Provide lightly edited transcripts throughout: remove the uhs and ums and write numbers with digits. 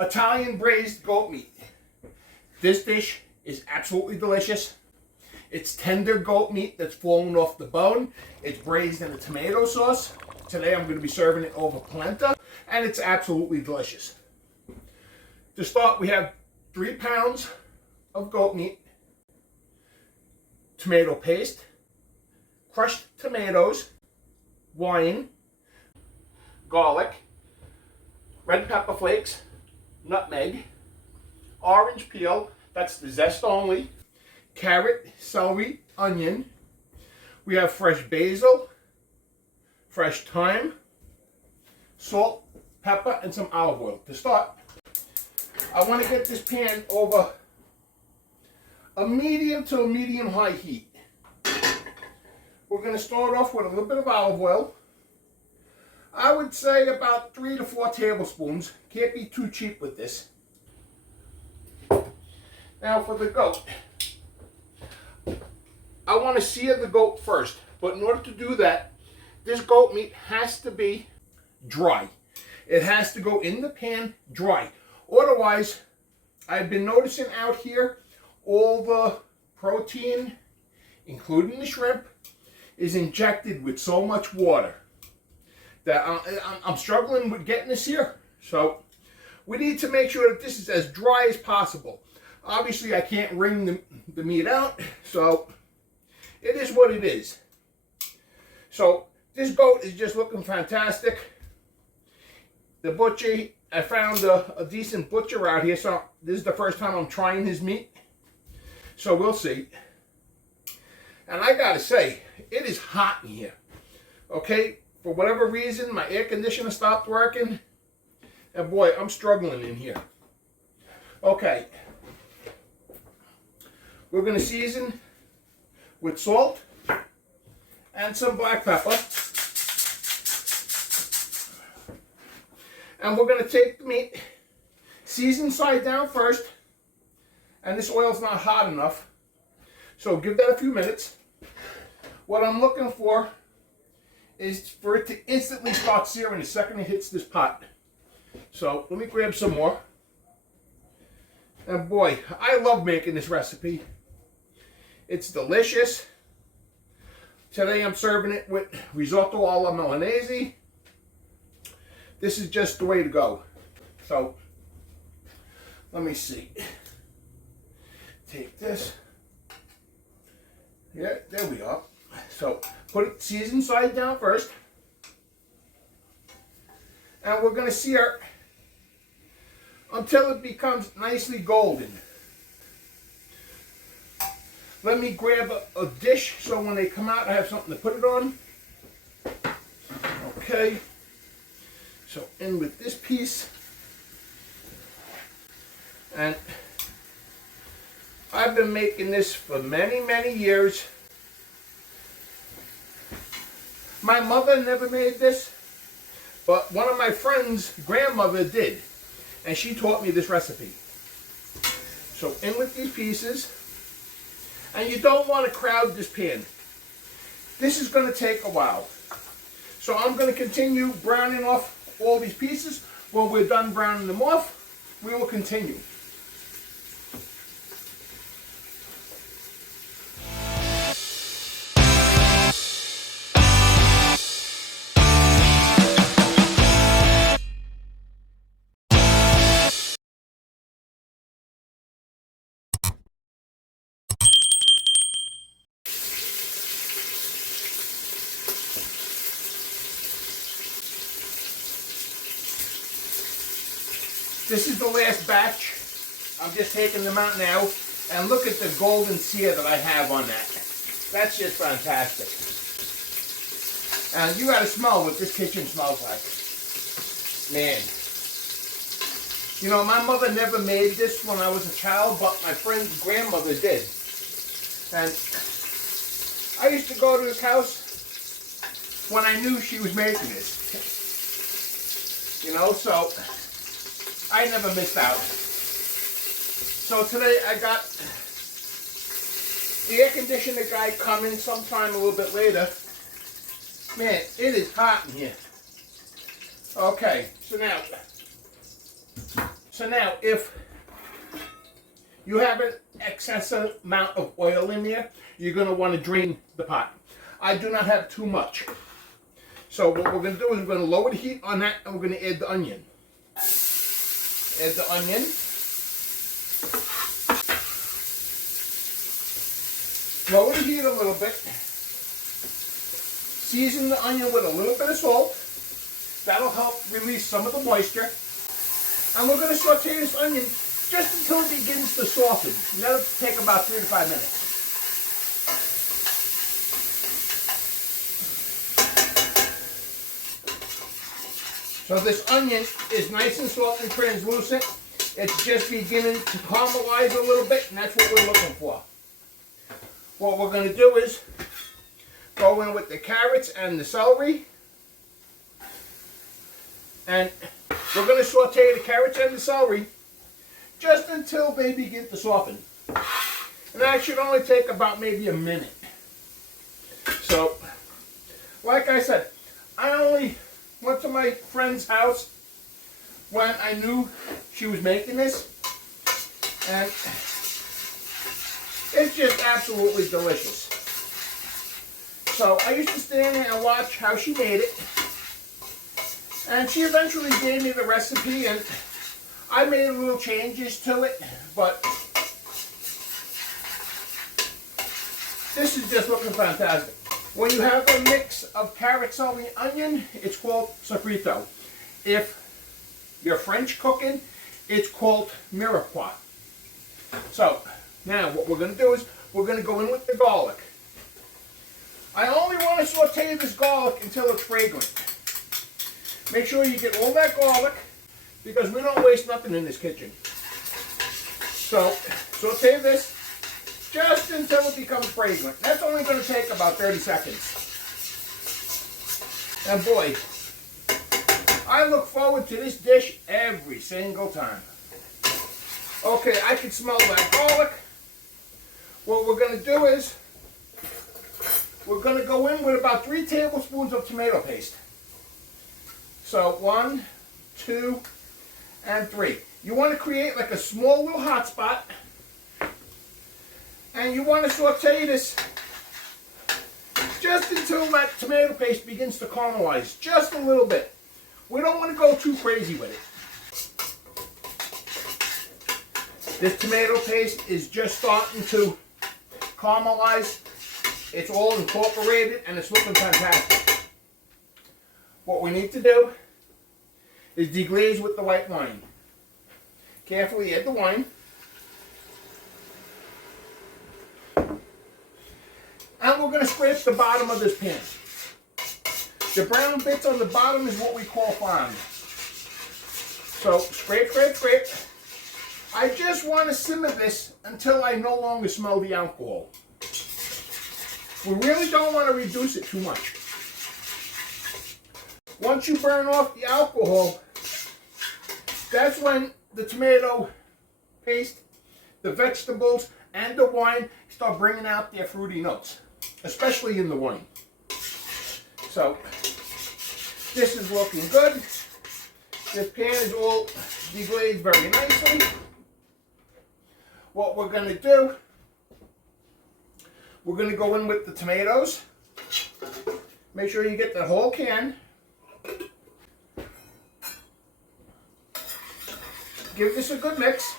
Italian braised goat meat. This dish is absolutely delicious. It's tender goat meat that's fallen off the bone. It's braised in a tomato sauce. Today I'm going to be serving it over polenta, and it's absolutely delicious. To start, we have 3 pounds of goat meat, tomato paste, crushed tomatoes, wine, garlic, red pepper flakes, nutmeg, orange peel, that's the zest only, carrot, celery, onion. We have fresh basil, fresh thyme, salt, pepper, and some olive oil. To start, I want to get this pan over a medium to a medium high heat. We're going to start off with a little bit of olive oil. I would say about 3 to 4 tablespoons. Can't be too cheap with this. Now for the goat. I want to sear the goat first, but in order to do that, this goat meat has to be dry. It has to go in the pan dry. Otherwise, I've been noticing out here, all the protein, including the shrimp, is injected with so much water that I'm struggling with getting this here. So we need to make sure that this is as dry as possible. Obviously, I can't wring the meat out, so it is what it is. So this goat is just looking fantastic. The butcher, I found a decent butcher out here, so this is the first time I'm trying his meat. So we'll see. And I gotta say, it is hot in here. Okay, for whatever reason, my air conditioner stopped working. And boy, I'm struggling in here. Okay. We're gonna season with salt and some black pepper. And we're going to take the meat, season side down first, and this oil's not hot enough, so give that a few minutes. What I'm looking for is for it to instantly start searing the second it hits this pot. So let me grab some more. And boy, I love making this recipe. It's delicious. Today I'm serving it with risotto alla Milanese. This is just the way to go. So, let me see. Take this. Yeah, there we are. So, put it seasoned side down first. And we're going to sear until it becomes nicely golden. Let me grab a dish so when they come out I have something to put it on. Okay. So in with this piece, and I've been making this for many, many years. My mother never made this, but one of my friends' grandmother did, and she taught me this recipe. So in with these pieces, and you don't want to crowd this pan. This is going to take a while. So I'm going to continue browning off all these pieces. When we're done browning them off, we will continue. This is the last batch. I'm just taking them out now, and look at the golden sear that I have on that. That's just fantastic. And you gotta smell what this kitchen smells like. Man. You know, my mother never made this when I was a child, but my friend's grandmother did. And I used to go to his house when I knew she was making this. You know, so I never missed out. So today I got the air conditioner guy coming sometime a little bit later. Man, it is hot in here. Okay, so now, So now, if you have an excessive amount of oil in there, you're going to want to drain the pot. I do not have too much. So what we're going to do is we're going to lower the heat on that, and we're going to add the onion. Add the onion. Lower the heat a little bit. Season the onion with a little bit of salt. That'll help release some of the moisture. And we're going to saute this onion just until it begins to soften. And that'll take about 3 to 5 minutes. So this onion is nice and soft and translucent. It's just beginning to caramelize a little bit, and that's what we're looking for. What we're going to do is go in with the carrots and the celery. And we're going to saute the carrots and the celery just until they begin to soften. And that should only take about maybe a minute. So, like I said, I only went to my friend's house when I knew she was making this. And it's just absolutely delicious. So I used to stand there and watch how she made it. And she eventually gave me the recipe, and I made little changes to it, but this is just looking fantastic. When you have a mix of carrot, celery, onion, it's called Capretto. If you're French cooking, it's called mirepoix. So now what we're going to do is we're going to go in with the garlic. I only want to saute this garlic until it's fragrant. Make sure you get all that garlic, because we don't waste nothing in this kitchen. So saute this just until it becomes fragrant. That's only going to take about 30 seconds. And boy, I look forward to this dish every single time. Okay, I can smell that garlic. What we're going to do is we're going to go in with about 3 tablespoons of tomato paste. So 1, 2, and 3. You want to create like a small little hot spot. And you want to saute this just until that tomato paste begins to caramelize. Just a little bit. We don't want to go too crazy with it. This tomato paste is just starting to caramelize. It's all incorporated and it's looking fantastic. What we need to do is deglaze with the white wine. Carefully add the wine. And we're going to scrape the bottom of this pan. The brown bits on the bottom is what we call fond. So scrape, scrape, scrape. I just want to simmer this until I no longer smell the alcohol. We really don't want to reduce it too much. Once you burn off the alcohol, that's when the tomato paste, the vegetables, and the wine start bringing out their fruity notes, especially in the wine. So, this is looking good. This pan is all deglazed very nicely. What we're going to do, we're going to go in with the tomatoes. Make sure you get the whole can. Give this a good mix.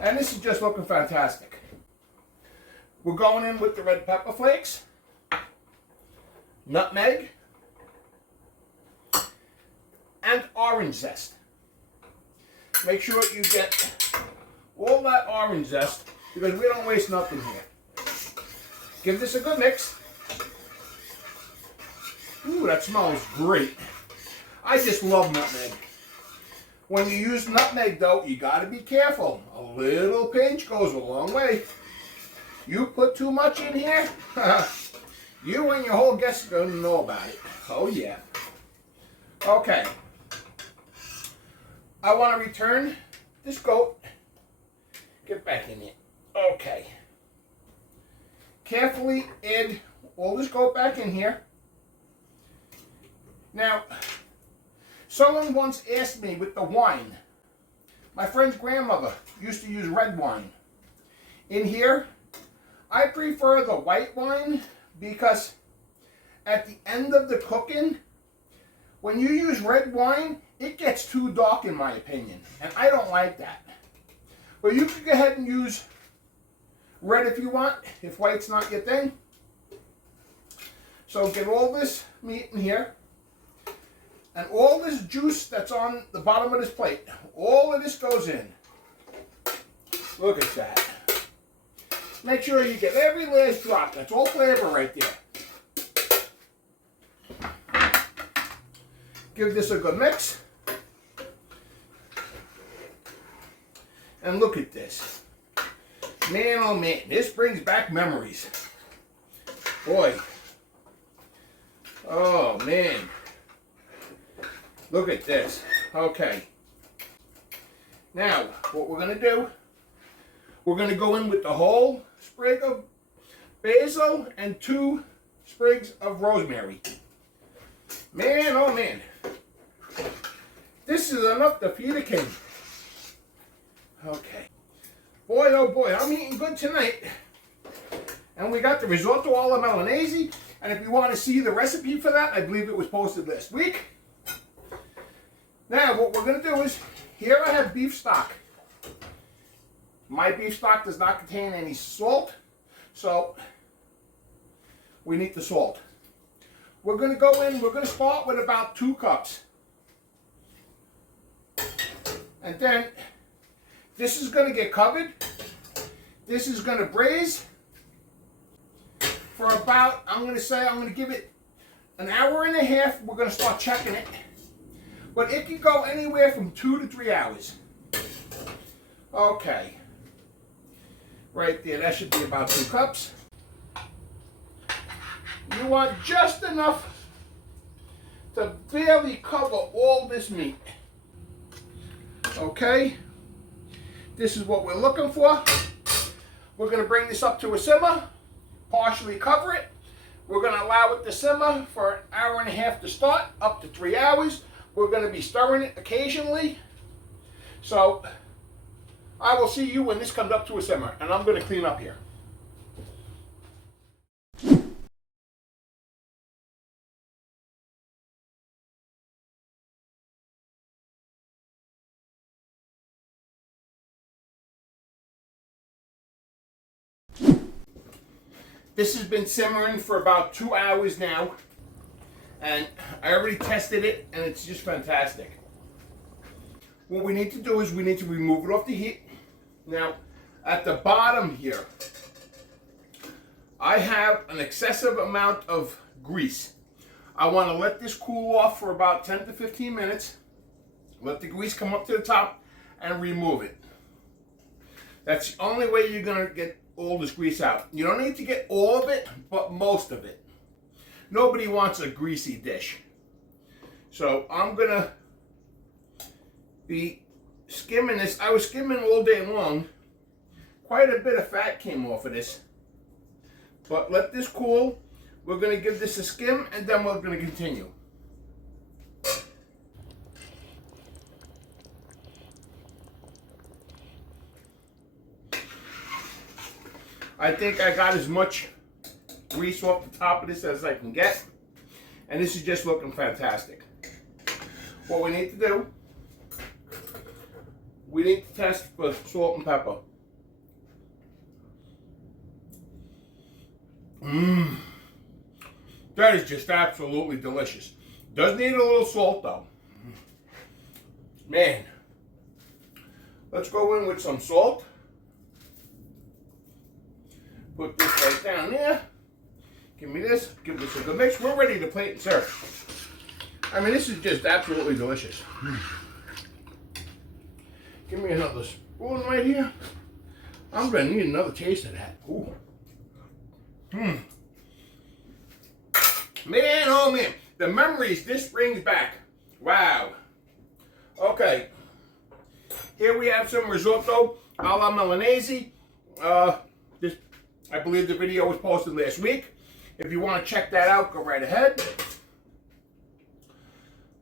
And this is just looking fantastic. We're going in with the red pepper flakes, nutmeg, and orange zest. Make sure you get all that orange zest because we don't waste nothing here. Give this a good mix. Ooh, that smells great. I just love nutmeg. When you use nutmeg though, you got to be careful. A little pinch goes a long way. You put too much in here, you and your whole guests are going to know about it. Oh yeah. Okay. I want to return this goat. Get back in it. Okay. Carefully add all this goat back in here. Now, Someone once asked me with the wine. My friend's grandmother used to use red wine. In here, I prefer the white wine because at the end of the cooking, when you use red wine, it gets too dark in my opinion, and I don't like that. But you can go ahead and use red if you want, if white's not your thing. So get all this meat in here, and all this juice that's on the bottom of this plate, all of this goes in. Look at that. Make sure you get every last drop. That's all flavor right there. Give this a good mix. And look at this. Man, oh man, this brings back memories. Boy. Oh man. Look at this. Okay. Now, what we're going to do, we're going to go in with the whole sprig of basil and 2 sprigs of rosemary. Man, oh man. This is enough to feed a king. Okay. Boy, oh boy, I'm eating good tonight. And we got the risotto alla milanese. And if you want to see the recipe for that, I believe it was posted last week. Now, what we're going to do is, here I have beef stock. My beef stock does not contain any salt, so we need the salt. We're going to go in, we're going to start with about 2 cups. And then, this is going to get covered. This is going to braise for about, I'm going to give it an hour and a half. We're going to start checking it. But it can go anywhere from 2 to 3 hours. Okay. Right there, that should be about 2 cups. You want just enough to barely cover all this meat. Okay. This is what we're looking for. We're going to bring this up to a simmer, partially cover it. We're going to allow it to simmer for an hour and a half to start, up to 3 hours. We're going to be stirring it occasionally. So I will see you when this comes up to a simmer, and I'm going to clean up here. This has been simmering for about 2 hours now, and I already tested it, and it's just fantastic. What we need to do is we need to remove it off the heat. Now, at the bottom here, I have an excessive amount of grease. I want to let this cool off for about 10 to 15 minutes. Let the grease come up to the top and remove it. That's the only way you're going to get all this grease out. You don't need to get all of it, but most of it. Nobody wants a greasy dish. So I'm going to be skimming this. I was skimming all day long. Quite a bit of fat came off of this. But let this cool. We're going to give this a skim, and then we're going to continue. I think I got as much grease off the top of this as I can get. And this is just looking fantastic. What we need to do, we need to test for salt and pepper. That is just absolutely delicious. Does need a little salt though. Man. Let's go in with some salt. Put this right down there. Give me this. Give this a good mix. We're ready to plate and serve. I mean, this is just absolutely delicious. Give me another spoon right here. I'm going to need another taste of that. Ooh. Man, oh man. The memories this brings back. Wow. Okay. Here we have some risotto alla milanese. This, I believe the video was posted last week. If you want to check that out, go right ahead.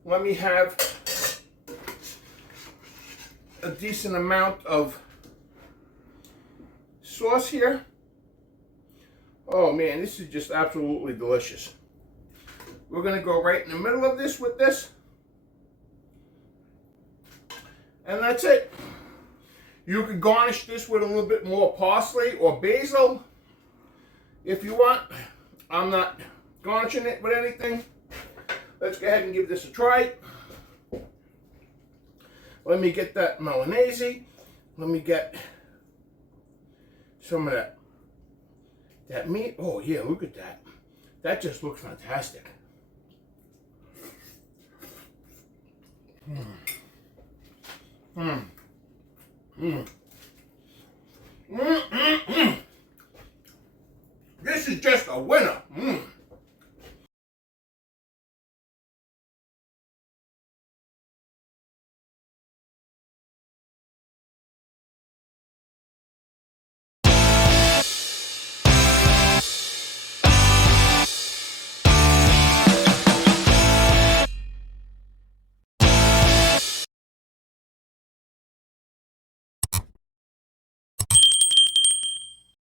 Let me have a decent amount of sauce here. Oh man, this is just absolutely delicious. We're going to go right in the middle of this with this. And that's it. You can garnish this with a little bit more parsley or basil if you want. I'm not garnishing it with anything. Let's go ahead and give this a try. Let me get that mayonnaise. Let me get some of that meat. Oh yeah, look at that. That just looks fantastic.